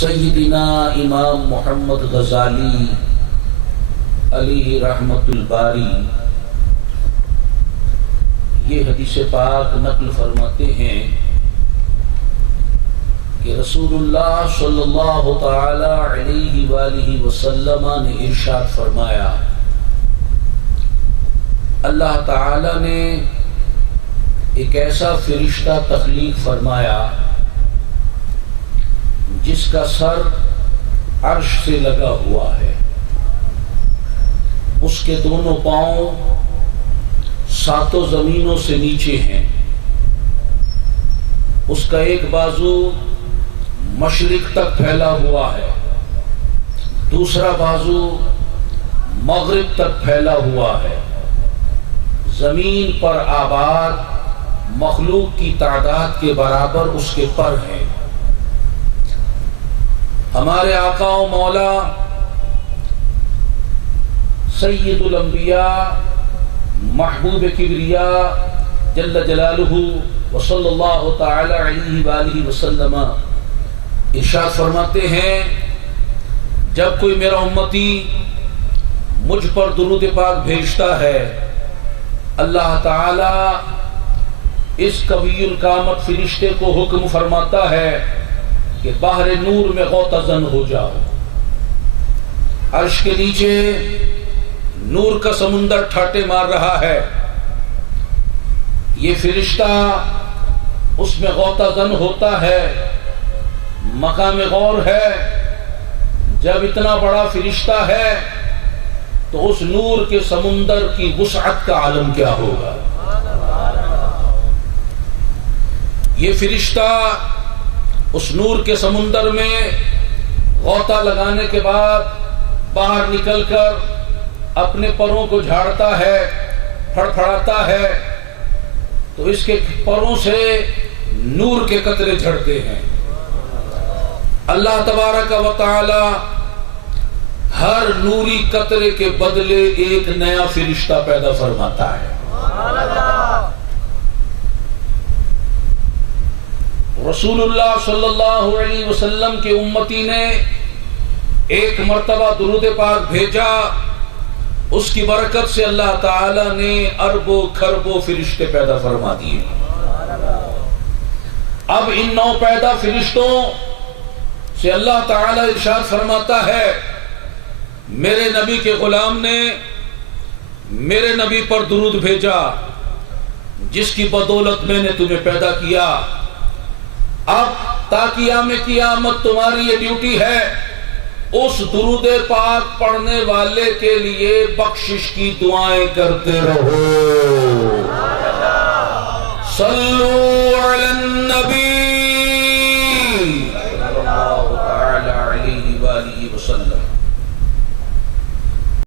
سیدنا امام محمد غزالی علیہ رحمت الباری یہ حدیث پاک نقل فرماتے ہیں کہ رسول اللہ صلی اللہ تعالی علیہ وآلہ وسلم نے ارشاد فرمایا، اللہ تعالی نے ایک ایسا فرشتہ تخلیق فرمایا جس کا سر عرش سے لگا ہوا ہے، اس کے دونوں پاؤں ساتوں زمینوں سے نیچے ہیں، اس کا ایک بازو مشرق تک پھیلا ہوا ہے، دوسرا بازو مغرب تک پھیلا ہوا ہے، زمین پر آباد مخلوق کی تعداد کے برابر اس کے پر ہیں۔ ہمارے آقا و مولا سید الانبیاء محبوب کبریا جل جلالہ وصلی اللہ تعالی علیہ وآلہ وسلم ارشاد فرماتے ہیں، جب کوئی میرا امتی مجھ پر درود پاک بھیجتا ہے، اللہ تعالی اس قوی القامت فرشتے کو حکم فرماتا ہے کہ باہر نور میں غوطہ زن ہو جاؤ۔ عرش کے نیچے نور کا سمندر ٹھاٹے مار رہا ہے، یہ فرشتہ اس میں غوطہ زن ہوتا ہے۔ مقام غور ہے، جب اتنا بڑا فرشتہ ہے تو اس نور کے سمندر کی وسعت کا عالم کیا ہوگا۔ یہ فرشتہ اس نور کے سمندر میں غوطہ لگانے کے بعد باہر نکل کر اپنے پروں کو جھاڑتا ہے، پھڑپھڑاتا ہے، تو اس کے پروں سے نور کے قطرے جھڑتے ہیں۔ اللہ تبارک و تعالی ہر نوری قطرے کے بدلے ایک نیا فرشتہ پیدا فرماتا ہے۔ رسول اللہ صلی اللہ علیہ وسلم کے امتی نے ایک مرتبہ درود پاک بھیجا، اس کی برکت سے اللہ تعالی نے اربوں کھربوں فرشتے پیدا فرما دیے۔ اب ان نو پیدا فرشتوں سے اللہ تعالی ارشاد فرماتا ہے، میرے نبی کے غلام نے میرے نبی پر درود بھیجا جس کی بدولت میں نے تمہیں پیدا کیا۔ اب تا قیام قیامت تمہاری یہ ڈیوٹی ہے، اس درود پاک پڑھنے والے کے لیے بخشش کی دعائیں کرتے رہو۔ صلو